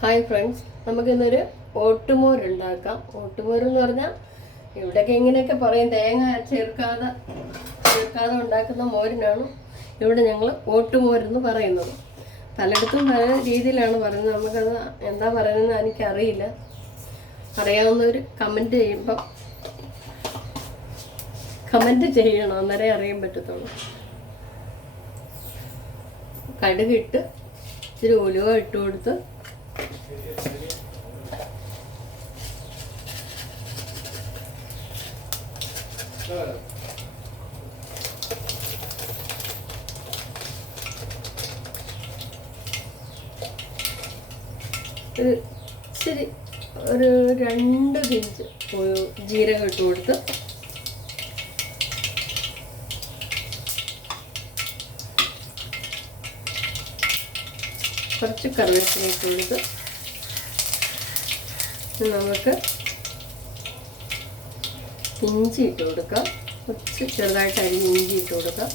Hi friends, നമുക്കിന്നൊരു ഓട്ടുമോരുണ്ടാക്കാം. ഓട്ടുമോരെന്ന് പറഞ്ഞാൽ ഇവിടെയൊക്കെ ഇങ്ങനെയൊക്കെ പറയും, തേങ്ങ ചേർക്കാതെ ഉണ്ടാക്കുന്ന മോരിനാണ് ഇവിടെ ഞങ്ങൾ ഓട്ടുമോരെന്ന് പറയുന്നത്. പലയിടത്തും പല രീതിയിലാണ് പറയുന്നത്. നമുക്കത് എന്താ പറയുന്നതെന്ന് എനിക്കറിയില്ല. അറിയാവുന്നവർ കമൻറ്റ് ചെയ്യുമ്പോൾ കമൻറ്റ് ചെയ്യണം, അന്നേരം അറിയാൻ പറ്റത്തുള്ളൂ. കടുകിട്ട് ഇച്ചിരി ഉലുവ ഇട്ട് കൊടുത്ത് ഇച്ചിരി ഒരു 2 പിഞ്ച് ജീരകം ഇട്ട് കൊടുത്ത് കുറച്ച് കറിവേപ്പില ഇട്ട് കൊടുത്ത് നമുക്ക് ഇഞ്ചി ഇട്ട് കൊടുക്കാം. കുറച്ച് ചെറുതായിട്ട് അരിഞ്ഞ് ഇഞ്ചി ഇട്ട് കൊടുക്കാം.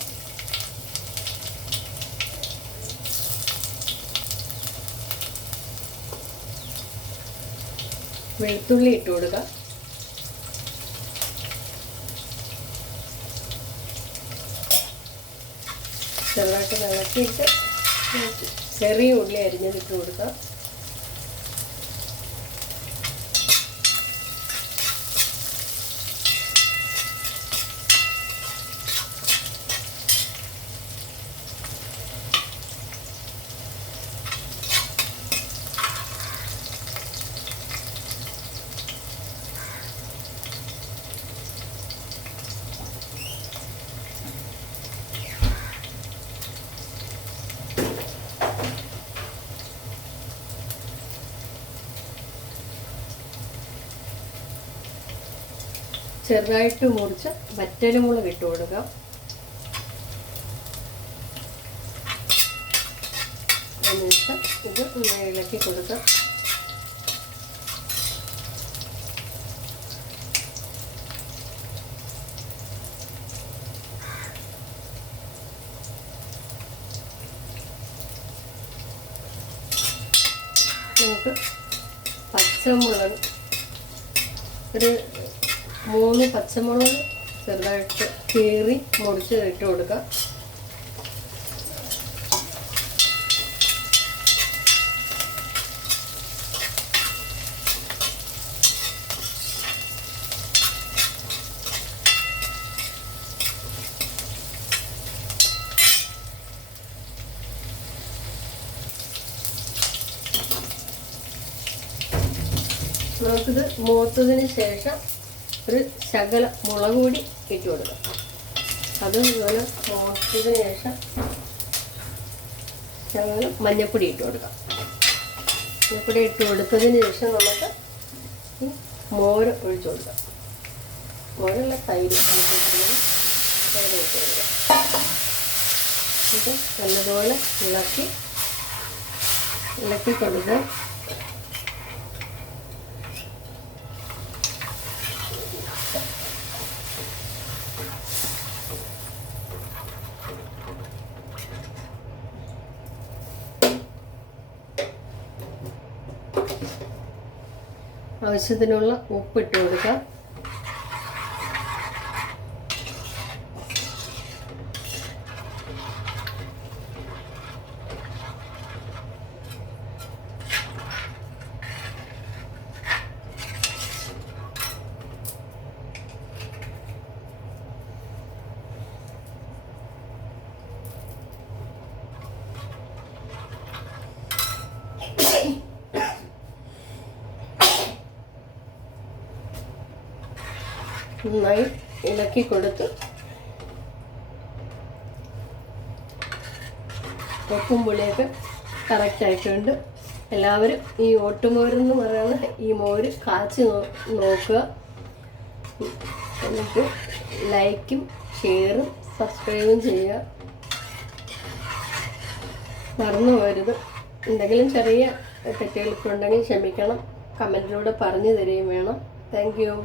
വെളുത്തുള്ളി ഇട്ട് കൊടുക്കാം. ചെറുതായിട്ട് ഇളക്കിയിട്ട് ചെറിയ ഉള്ളി അരിഞ്ഞതിട്ട് കൊടുക്കാം. ചെറുതായിട്ട് മുറിച്ച് വറ്റൽമുളക് ഇട്ട് കൊടുക്കാം. എന്നിട്ട് ഇത് ഇളക്കി കൊടുക്കാം. നമുക്ക് പച്ചമുളക് ഒരു 3 പച്ചമുളക് ചെറുതായിട്ട് കീറി മുറിച്ച് ഇട്ട് കൊടുക്കാം. നമുക്കിത് മൂത്തതിന് ശേഷം ഒരു ശകല മുളക് പൊടി ഇട്ട് കൊടുക്കാം. അത് ഇതുപോലെ മൂത്തതിന് ശേഷം ശകല മഞ്ഞൾപ്പൊടി ഇട്ട് കൊടുക്കാം. മഞ്ഞൾപ്പൊടി ഇട്ട് കൊടുത്തതിന് ശേഷം നമുക്ക് ഈ മോര് ഒഴിച്ചു കൊടുക്കാം. മോരുള്ള തൈര് ഇട്ട് കൊടുക്കാം. എന്നിട്ട് നല്ലതുപോലെ ഇളക്കി കൊടുക്കാം. ആവശ്യത്തിനുള്ള ഉപ്പിട്ട് കൊടുക്കാം. നന്നായി ഇളക്കി കൊടുത്ത് ഉപ്പും പുളിയൊക്കെ കറക്റ്റായിട്ടുണ്ട്. എല്ലാവരും ഈ ഓട്ടുമോരെന്ന് പറയുന്ന ഈ മോര് കാച്ചി നോക്കുക. എന്നിട്ട് ലൈക്കും ഷെയറും സബ്സ്ക്രൈബും ചെയ്യുക. മറന്നു പോകരുത്. എന്തെങ്കിലും ചെറിയ തെറ്റുകളൊക്കെ ഉണ്ടെങ്കിൽ ക്ഷമിക്കണം. കമൻറ്റിലൂടെ പറഞ്ഞു തരികയും വേണം. Thank you.